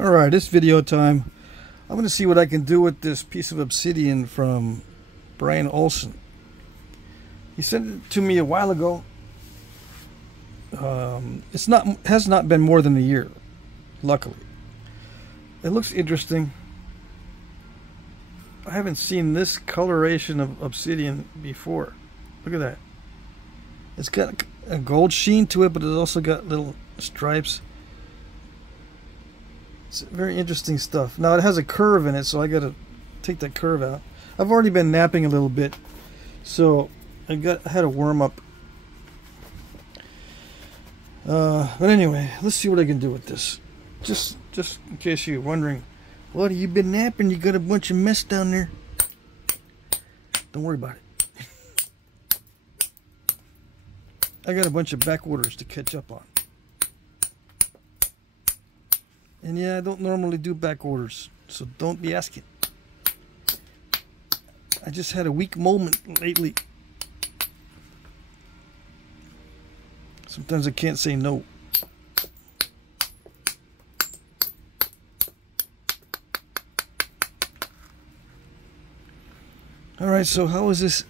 Alright, this video time, I'm going to see what I can do with this piece of obsidian from Brian Olson. He sent it to me a while ago. Has not been more than a year, luckily. It looks interesting. I haven't seen this coloration of obsidian before. Look at that. It's got a gold sheen to it, but it's also got little stripes. It's very interesting stuff. Now it has a curve in it, so I gotta take that curve out. I've already been napping a little bit, so I had a warm up. But anyway, let's see what I can do with this. Just in case you're wondering, what have you been napping? You got a bunch of mess down there. Don't worry about it. I got a bunch of back orders to catch up on. And yeah, I don't normally do back orders, so don't be asking. I just had a weak moment lately. Sometimes I can't say no. Alright, so how is this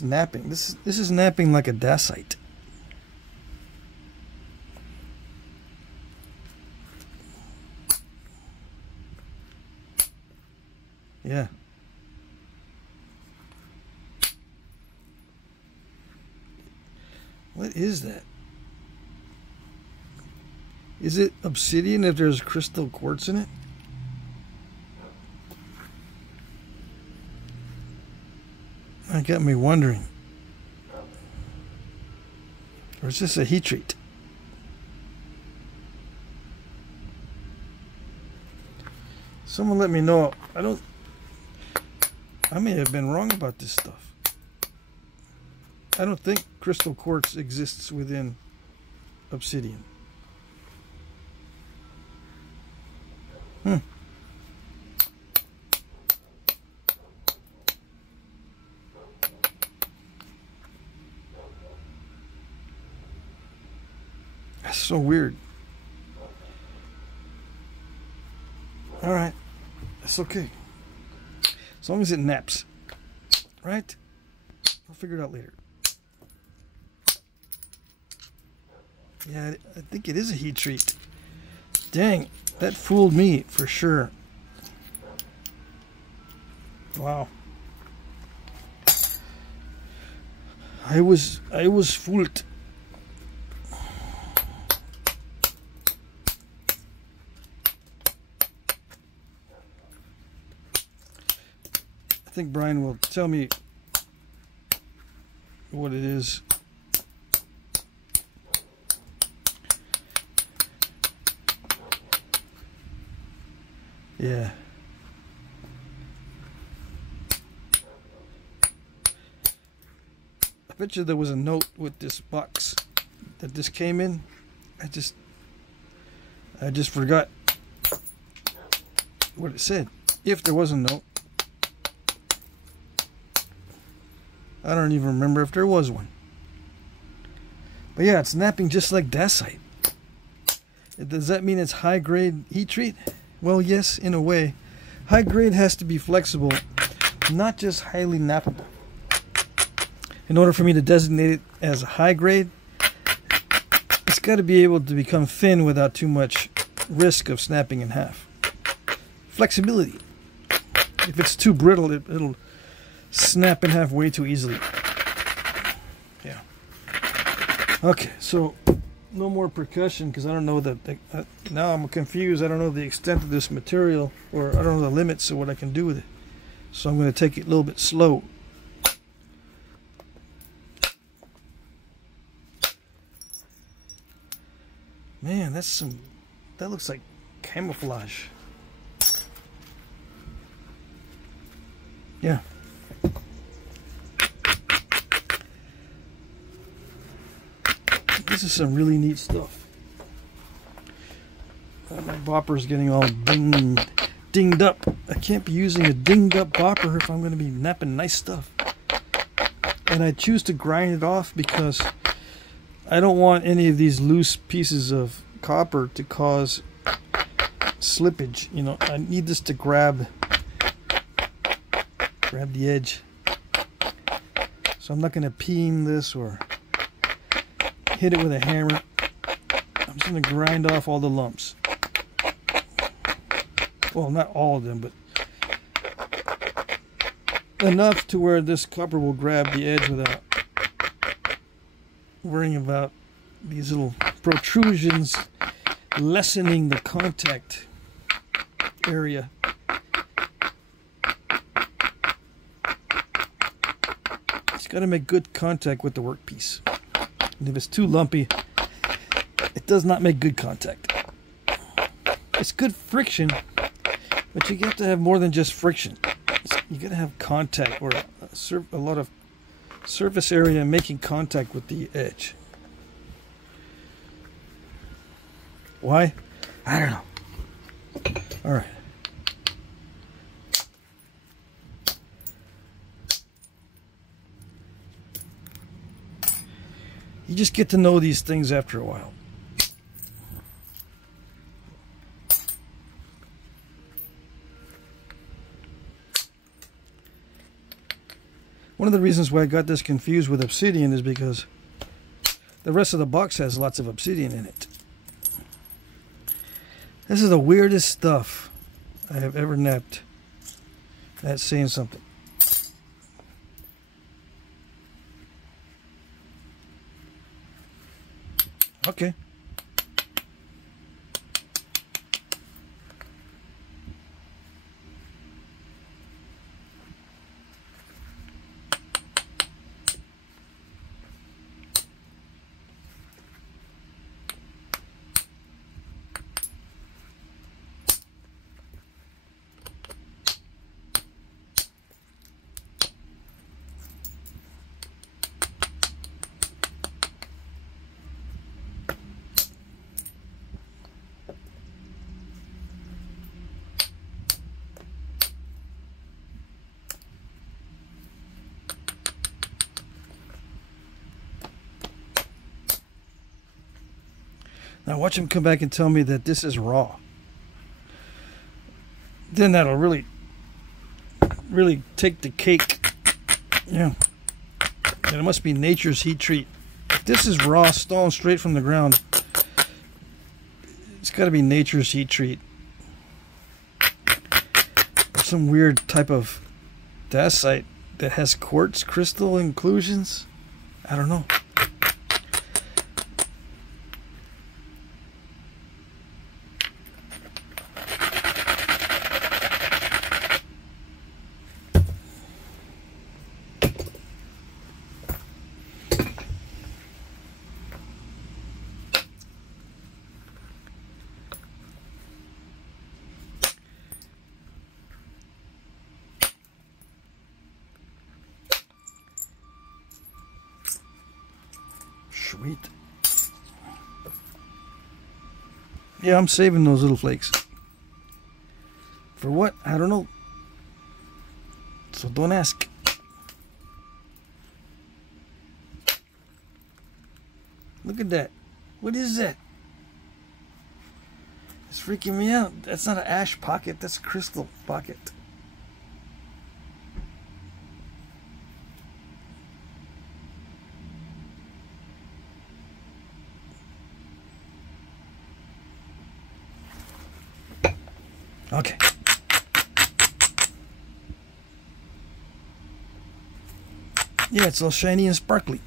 napping? This is napping like a dacite. Yeah. What is that? Is it obsidian if there's crystal quartz in it? That got me wondering. Or is this a heat treat? Someone let me know. I may have been wrong about this stuff. I don't think crystal quartz exists within obsidian. That's so weird. Alright. That's okay. As long as it naps. Right? I'll figure it out later. Yeah, I think it is a heat treat. Dang, that fooled me for sure. Wow. I was fooled. I think Brian will tell me what it is. Yeah. I bet you there was a note with this box that this came in. I just forgot what it said. If there was a note. I don't even remember if there was one. But yeah, it's napping just like dacite. Does that mean it's high grade heat treat? Well, yes, in a way. High grade has to be flexible, not just highly nappable. In order for me to designate it as a high grade, it's got to be able to become thin without too much risk of snapping in half. Flexibility. If it's too brittle, it'll snap in half way too easily. Yeah. Okay, so no more percussion because I don't know now I'm confused. I don't know the extent of this material, or I don't know the limits of what I can do with it. So I'm going to take it a little bit slow. Man, that looks like camouflage. Yeah. This is some really neat stuff. My bopper's getting all dinged up. I can't be using a dinged up bopper if I'm going to be napping nice stuff. And I choose to grind it off because I don't want any of these loose pieces of copper to cause slippage. You know, I need this to grab the edge. So I'm not going to peen this or hit it with a hammer. I'm just going to grind off all the lumps. Well, not all of them, but enough to where this copper will grab the edge without worrying about these little protrusions lessening the contact area. It's got to make good contact with the workpiece. And if it's too lumpy, it does not make good contact. It's good friction, but you have to have more than just friction. You got to have contact, or a lot of surface area making contact with the edge. Why? I don't know. All right. You just get to know these things after a while. One of the reasons why I got this confused with Obsidian is because the rest of the box has lots of Obsidian in it. This is the weirdest stuff I have ever napped. That's saying something. Okay. Now watch him come back and tell me that this is raw. Then that'll really take the cake. Yeah. And it must be nature's heat treat. If this is raw stone straight from the ground, it's got to be nature's heat treat. Or some weird type of dacite that has quartz crystal inclusions. I don't know. Sweet. Yeah, I'm saving those little flakes. For what? I don't know. So don't ask. Look at that. What is that? It's freaking me out. That's not an ash pocket. That's a crystal pocket. Okay. Yeah, it's all shiny and sparkly.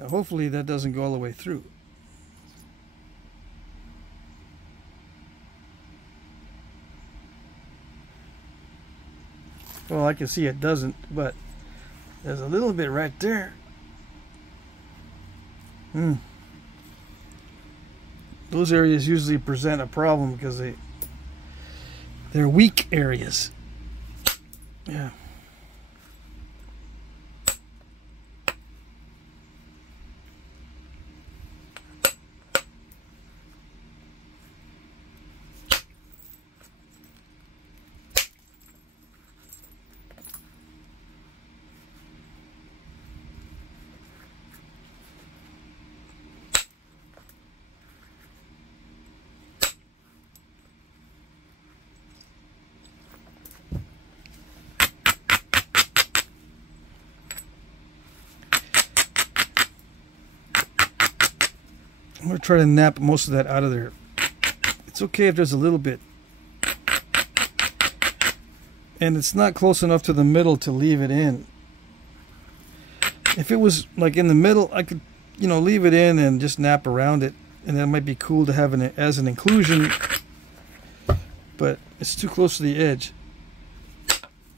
Now hopefully that doesn't go all the way through. Well, I can see it doesn't, but there's a little bit right there. Those areas usually present a problem because they're weak areas. Yeah. I'm going to try to nap most of that out of there. It's okay if there's a little bit. And it's not close enough to the middle to leave it in. If it was like in the middle, I could, you know, leave it in and just nap around it. And that might be cool to have it as an inclusion. But it's too close to the edge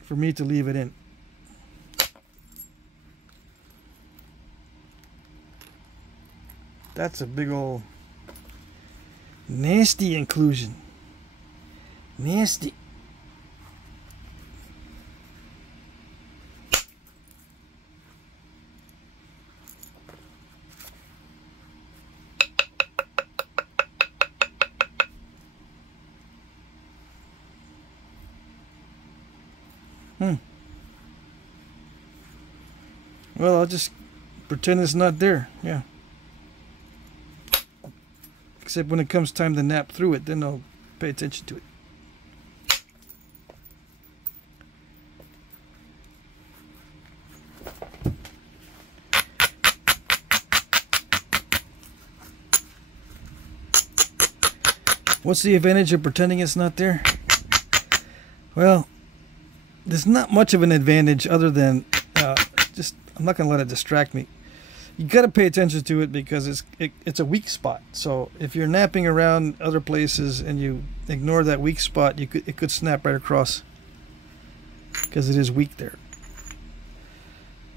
for me to leave it in. That's a big old nasty inclusion. Nasty. Well, I'll just pretend it's not there. Yeah. Except when it comes time to nap through it, then I'll pay attention to it. What's the advantage of pretending it's not there? Well, there's not much of an advantage other than I'm not going to let it distract me. You got to pay attention to it because it's a weak spot. So if you're napping around other places and you ignore that weak spot, it could snap right across because it is weak there.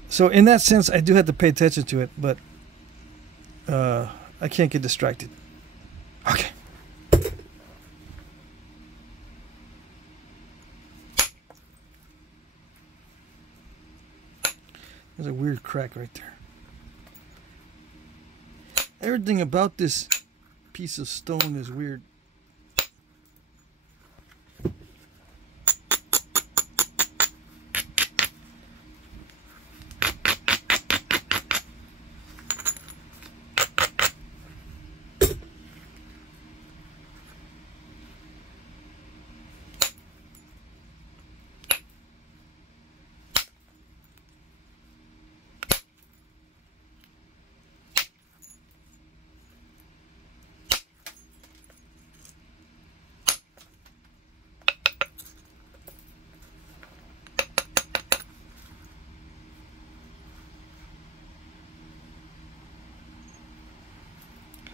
So in that sense, I do have to pay attention to it, but I can't get distracted. Okay. There's a weird crack right there. Everything about this piece of stone is weird.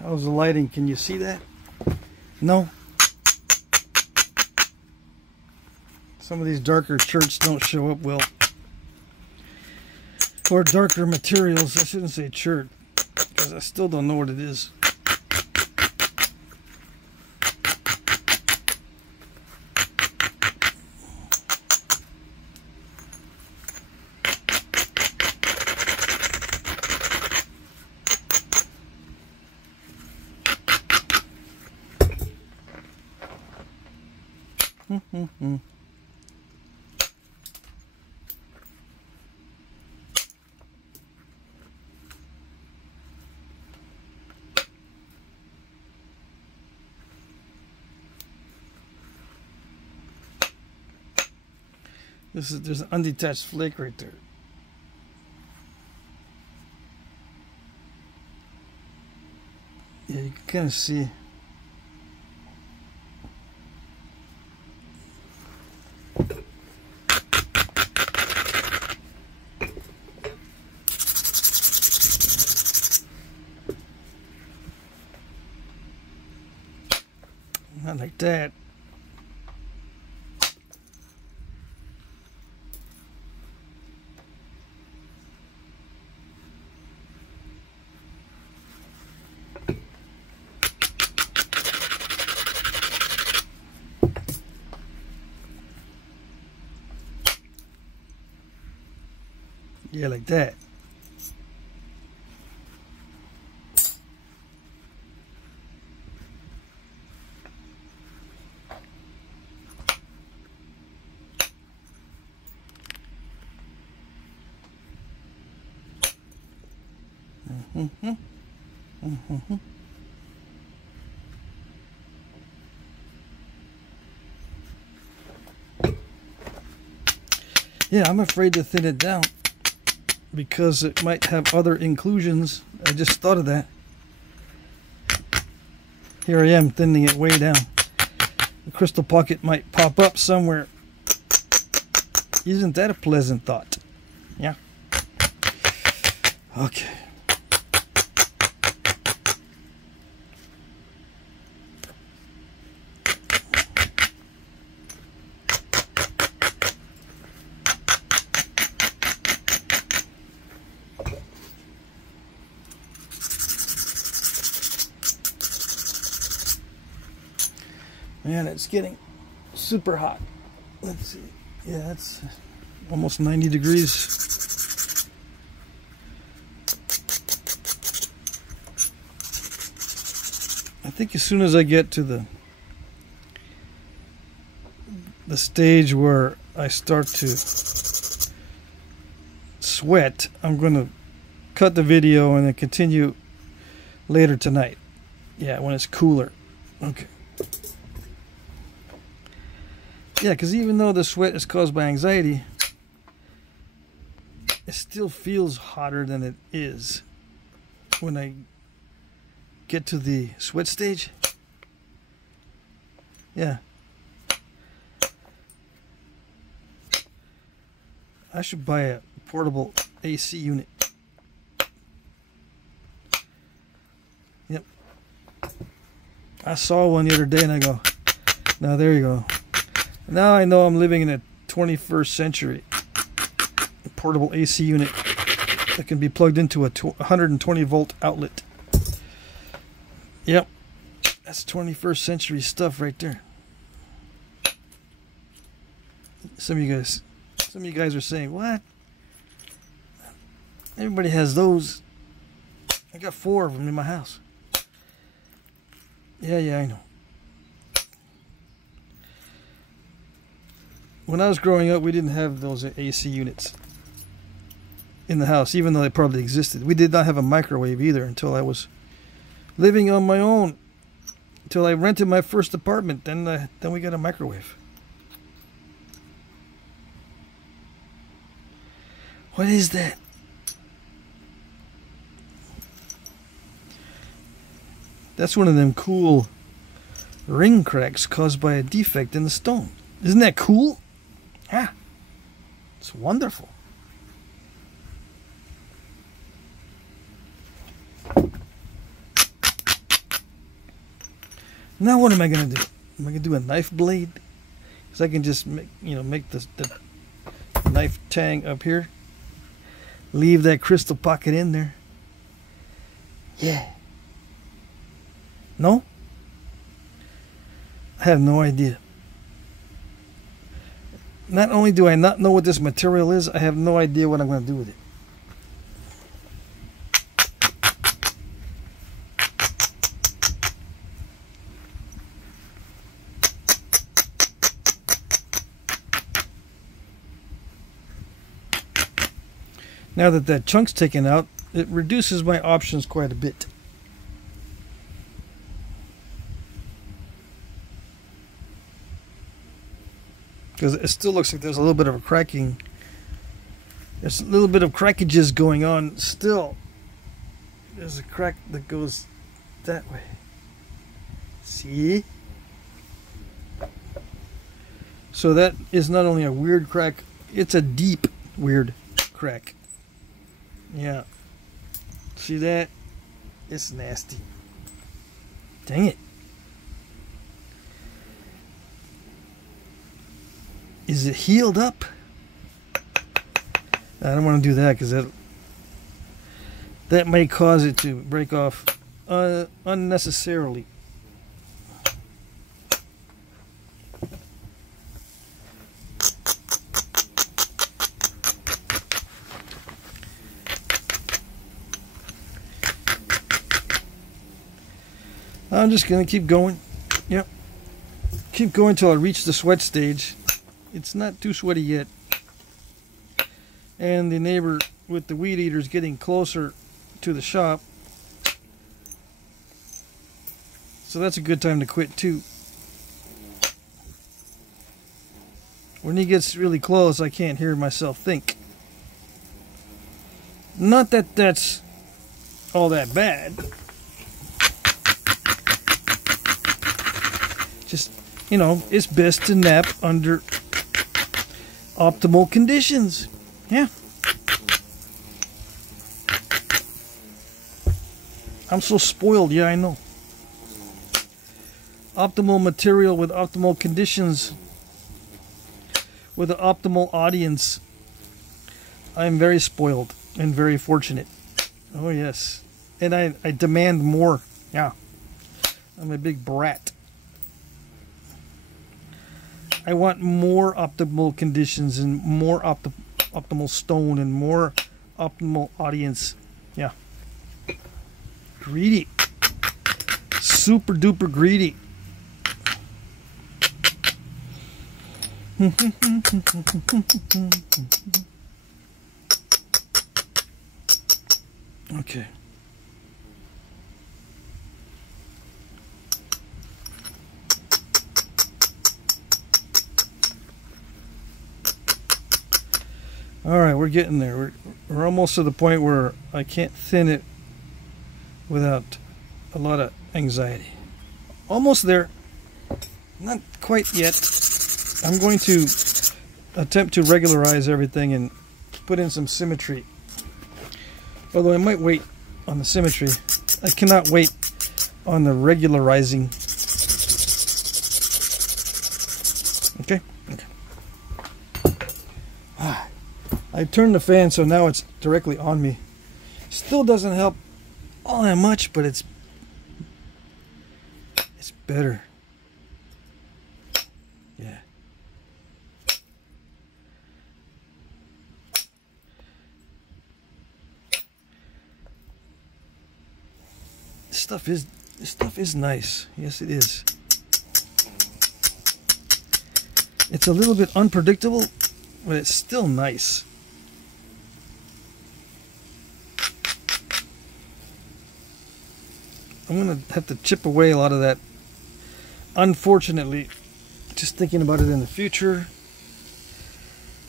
How's the lighting? Can you see that? No? Some of these darker cherts don't show up well. Or darker materials. I shouldn't say chert, because I still don't know what it is. There's an undetached flake right there. Yeah, you can kind of see. Not like that. Yeah, like that. Yeah, I'm afraid to thin it down because it might have other inclusions. I just thought of that. here I am thinning it way down. The crystal pocket might pop up somewhere. Isn't that a pleasant thought? Yeah. Okay. Man, it's getting super hot. Let's see. Yeah, it's almost 90 degrees. I think as soon as I get to the stage where I start to sweat, I'm going to cut the video and then continue later tonight. Yeah, when it's cooler. Okay. Yeah, because even though the sweat is caused by anxiety, it still feels hotter than it is when I get to the sweat stage. Yeah. I should buy a portable AC unit. Yep. I saw one the other day and I go, now there you go. Now I know I'm living in a 21st century. A portable AC unit that can be plugged into a 120 volt outlet. Yep. That's 21st century stuff right there. Some of you guys are saying, what? Everybody has those. I got 4 of them in my house. Yeah, I know. When I was growing up, we didn't have those AC units in the house, even though they probably existed. We did not have a microwave either until I was living on my own. Until I rented my first apartment, then we got a microwave. What is that? That's one of them cool ring cracks caused by a defect in the stone. Isn't that cool? Yeah, it's wonderful. Now what am I going to do? Am I going to do a knife blade? Because I can just make the knife tang up here. Leave that crystal pocket in there. Yeah. No? I have no idea. Not only do I not know what this material is, I have no idea what I'm going to do with it. Now that that chunk's taken out, it reduces my options quite a bit. Because it still looks like there's a little bit of a cracking. There's a little bit of crackages going on still. There's a crack that goes that way. See? So that is not only a weird crack, it's a deep weird crack. Yeah. See that? It's nasty. Dang it. Is it healed up? I don't want to do that because that may cause it to break off unnecessarily. I'm just going to keep going. Yep. Keep going till I reach the sweat stage. It's not too sweaty yet. And the neighbor with the weed eater is getting closer to the shop. So that's a good time to quit too. When he gets really close, I can't hear myself think. Not that that's all that bad. you know, it's best to nap under optimal conditions. Yeah. I'm so spoiled, yeah, I know. Optimal material with optimal conditions, with an optimal audience. I'm very spoiled and very fortunate. Oh yes. And I demand more. Yeah. I'm a big brat. I want more optimal conditions and more optimal stone and more optimal audience. Yeah. Greedy. Super duper greedy. Okay. All right, we're getting there. We're almost to the point where I can't thin it without a lot of anxiety. Almost there. Not quite yet. I'm going to attempt to regularize everything and put in some symmetry. Although I might wait on the symmetry. I cannot wait on the regularizing. Okay? Okay. I turned the fan so now it's directly on me. Still doesn't help all that much, but it's better. Yeah. This stuff is nice. Yes, it is. It's a little bit unpredictable, but it's still nice. I'm going to have to chip away a lot of that. Unfortunately, just thinking about it in the future,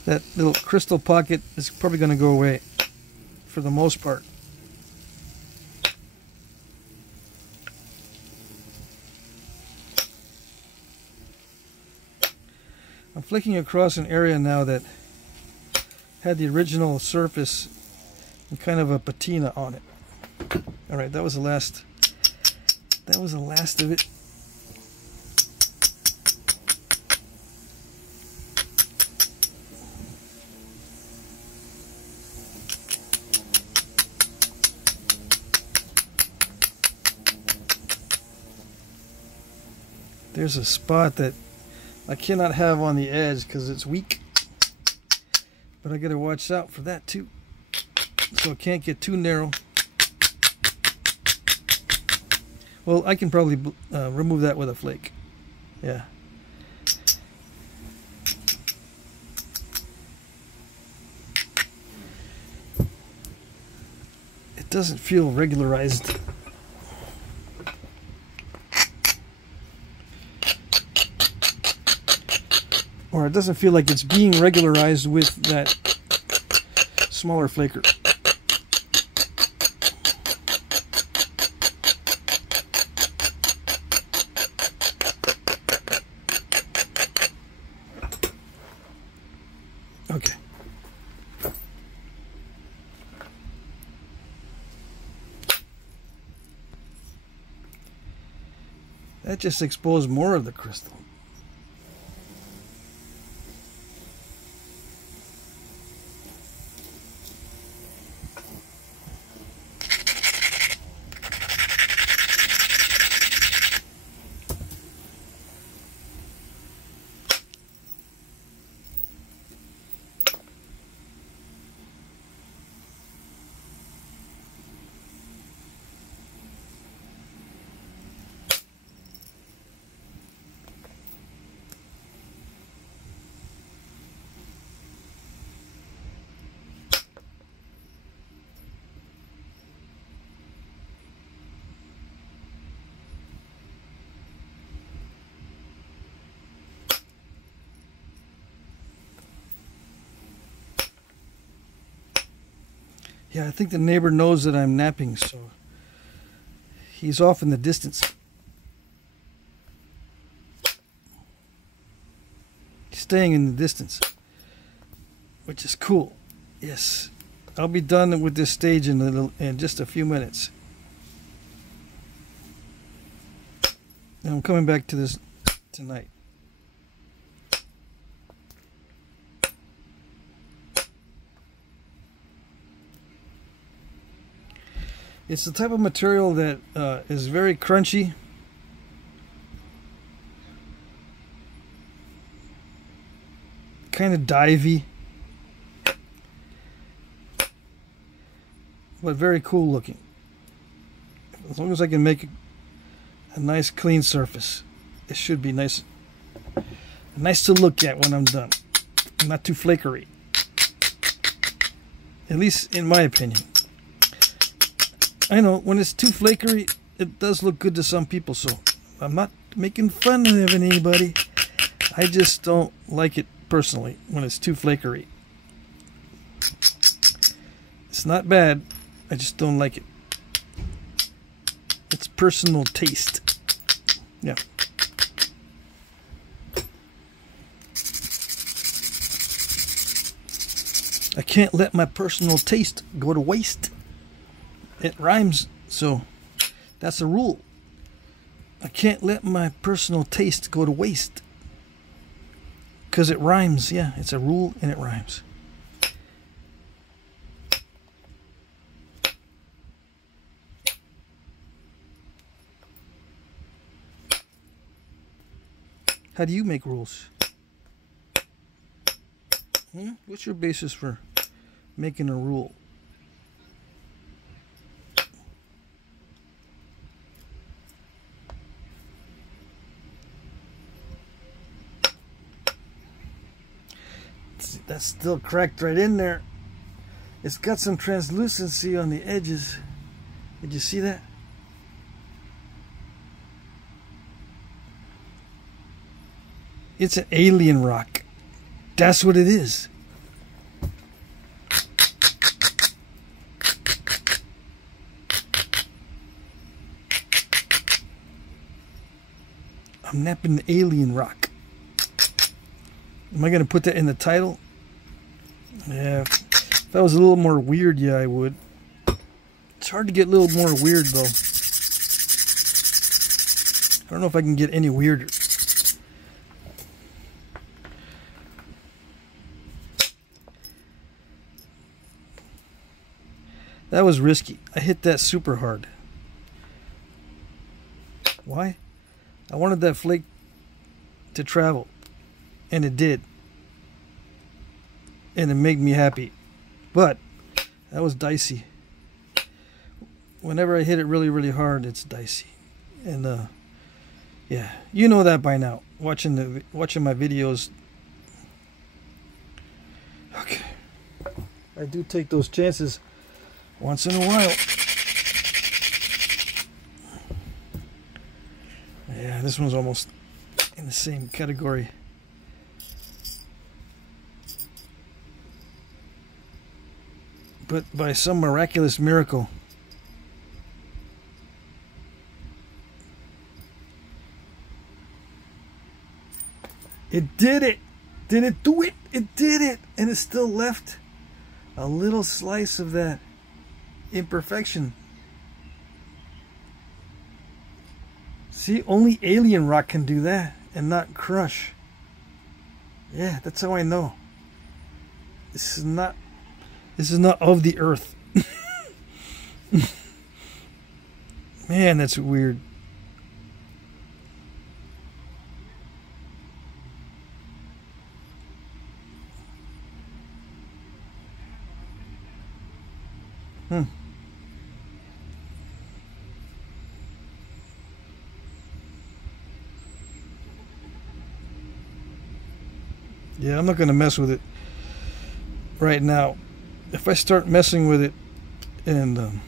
that little crystal pocket is probably going to go away for the most part. I'm flicking across an area now that had the original surface and kind of a patina on it. All right, that was the last. That was the last of it. There's a spot that I cannot have on the edge because it's weak. But I gotta watch out for that too. So it can't get too narrow. Well, I can probably remove that with a flake. Yeah. It doesn't feel regularized. Or it doesn't feel like it's being regularized with that smaller flaker. Okay. That just exposed more of the crystal. Yeah, I think the neighbor knows that I'm napping, so he's off in the distance. staying in the distance, which is cool. Yes, I'll be done with this stage in just a few minutes. And I'm coming back to this tonight. It's the type of material that is very crunchy. Kind of divey. But very cool looking. As long as I can make a nice clean surface, it should be nice to look at when I'm done. Not too flakery. At least in my opinion. I know when it's too flakery, it does look good to some people, so I'm not making fun of anybody. I just don't like it personally when it's too flakery. It's not bad, I just don't like it. It's personal taste. Yeah. I can't let my personal taste go to waste. It rhymes, so that's a rule. I can't let my personal taste go to waste. Because it rhymes, yeah, it's a rule and it rhymes. How do you make rules? What's your basis for making a rule? See, that's still cracked right in there. It's got some translucency on the edges. Did you see that? It's an alien rock. That's what it is. I'm napping the alien rock. Am I going to put that in the title? Yeah. If that was a little more weird, yeah, I would. It's hard to get a little more weird, though. I don't know if I can get any weirder. That was risky. I hit that super hard. Why? I wanted that flake to travel. And it did. And it made me happy. But that was dicey. Whenever I hit it really, really hard, it's dicey. And yeah, you know that by now. Watching my videos. Okay. I do take those chances once in a while. Yeah, this one's almost in the same category. But by some miraculous miracle, it did it! Did it do it? It did it! And it still left a little slice of that imperfection. See, only alien rock can do that and not crush. Yeah, that's how I know. This is not of the earth. Man, that's weird. Yeah, I'm not going to mess with it right now. If I start messing with it and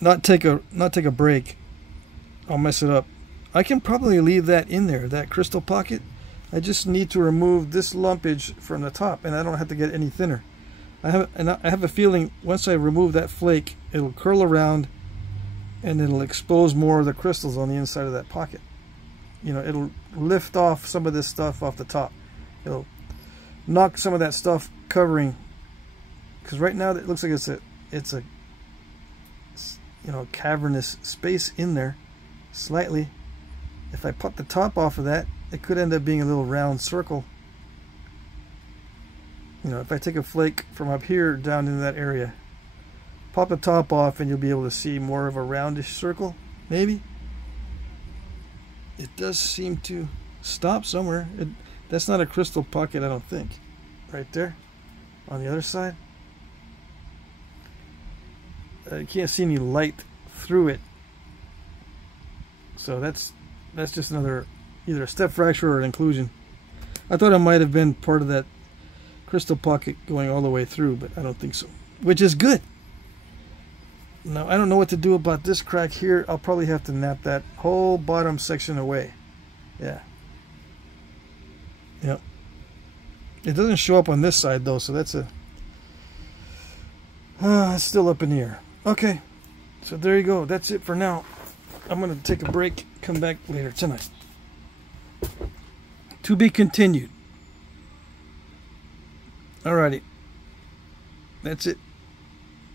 not take a break, I'll mess it up. I can probably leave that in there, that crystal pocket. I just need to remove this lumpage from the top, and I don't have to get any thinner. I have a feeling once I remove that flake, it'll curl around, and it'll expose more of the crystals on the inside of that pocket. you know, it'll lift off some of this stuff off the top. It'll knock some of that stuff covering, because right now it looks like it's a you know, cavernous space in there slightly. If I pop the top off of that, it could end up being a little round circle. You know, if I take a flake from up here down into that area, pop the top off, and you'll be able to see more of a roundish circle, maybe. It does seem to stop somewhere. That's not a crystal pocket, I don't think. Right there on the other side. You can't see any light through it. So that's just another, either a step fracture or an inclusion. I thought it might have been part of that crystal pocket going all the way through, but I don't think so. Which is good. Now, I don't know what to do about this crack here. I'll probably have to nap that whole bottom section away. Yeah. Yep. It doesn't show up on this side, though, so that's it's still up in the air. Okay. So there you go. That's it for now. I'm going to take a break. Come back later tonight. To be continued. Alrighty. That's it.